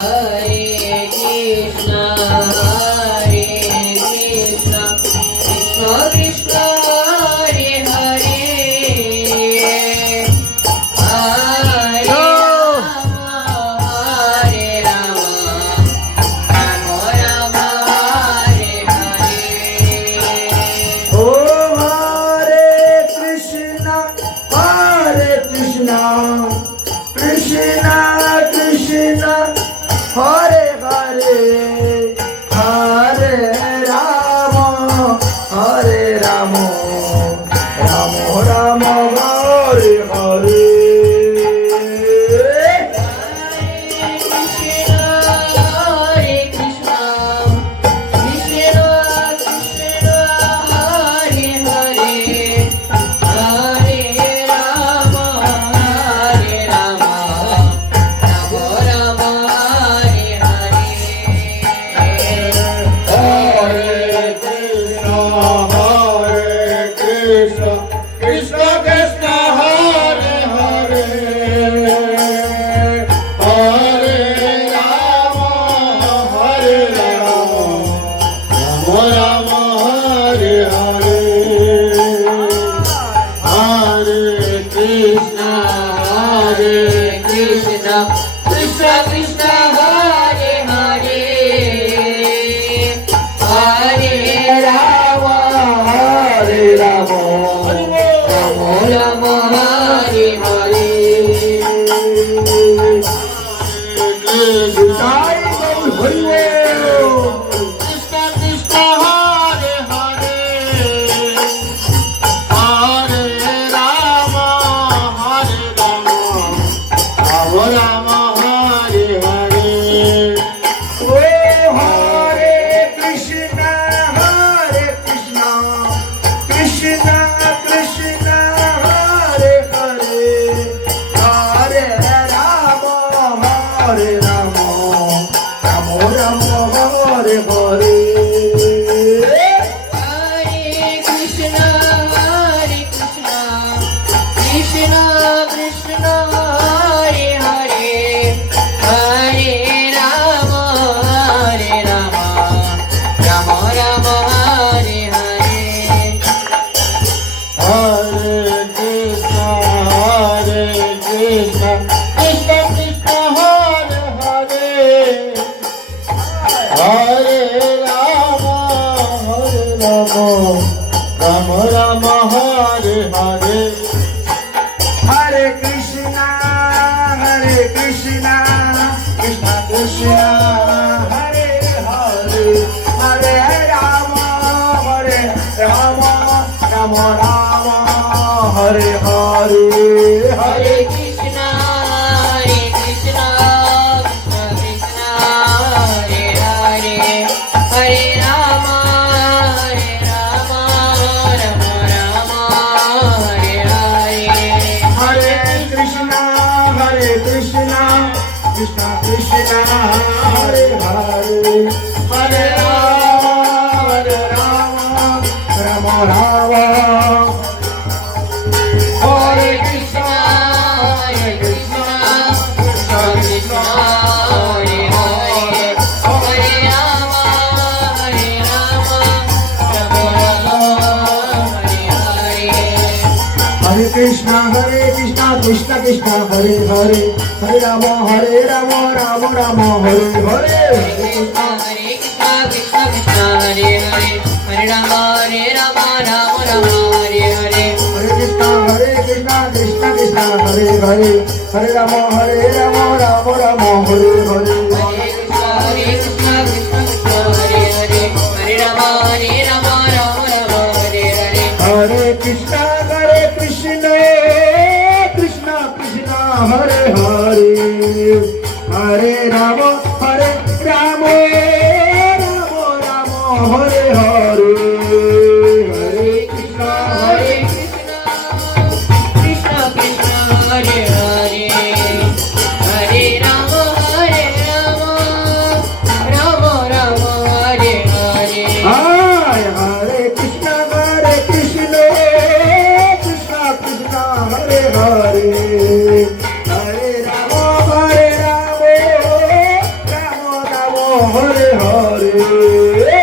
Hare Krishna, Hare Krishna, Krishna Krishna, Hare Hare, Hare Rama, Hare Rama, Rama Rama, Hare Hare. Oh Hare Krishna, Krishna Krishna, Hare Hare, Hare Rama, Hare Rama, Rama Rama, Hare Hare. Krishna Krishna Hare Hare, Hare Rama, Hare Rama, Rama Rama, Hare Hare, Hare Krishna, Krishna Krishna Krishna Hare Hare, Hare Rama, Hare Rama, Rama Rama, Hare Hare. Jai Gaur Hari Bol. Krishna Krishna Hare Hare, Hare Rama, Hare Rama, Rama Rama, Hare Hare. Oh Hare Krishna, Krishna Krishna, Hare Hare, Hare Rama, Hare Rama, Rama Rama, Hare Hare. Hare Krishna, Krishna Krishna, Hare Hare, Hare Rama, Rama Rama, Hare Hare. Hare Krishna, Krishna Krishna, Hare Hare, Hare Rama, Rama Rama, Hare Hare. Hare Krishna, Krishna Krishna, Hare Hare, Hare Rama, Rama Rama, Hare Hare, Hare Krishna, Krishna Krishna, Hare Hare, Hare Rama, Rama Rama, Hare Hare. Hare Krishna, Krishna Krishna, Hare Hare, Hare Rama, Rama Rama. Hare Krishna, Krishna Krishna, Hare Hare, Hare Rama, Rama Rama, Hare Hare. Hare Krishna, Krishna Krishna, Hare Hare, Hare Rama, Rama Rama, Hare Hare. Krishna Krishna Krishna Hare Hare, Hare Rama Rama Rama, Hare Hare. Hare Krishna, Krishna Krishna, Hare Hare, Hare Rama, Rama Rama, Hare Hare. Hare Krishna Krishna Krishna, Hare Hare, Hare Rama Rama Rama, Hare Hare. Hare Krishna, Krishna Krishna, Hare Hare, Hare Rama, Rama Rama, Hare Hare. Hare Krishna, Krishna Krishna, Hare Hare, Hare Rama Rama Rama, Hare Hare. Hare Krishna, Krishna Krishna, Hare Hare, Hare Rama, Hare Hare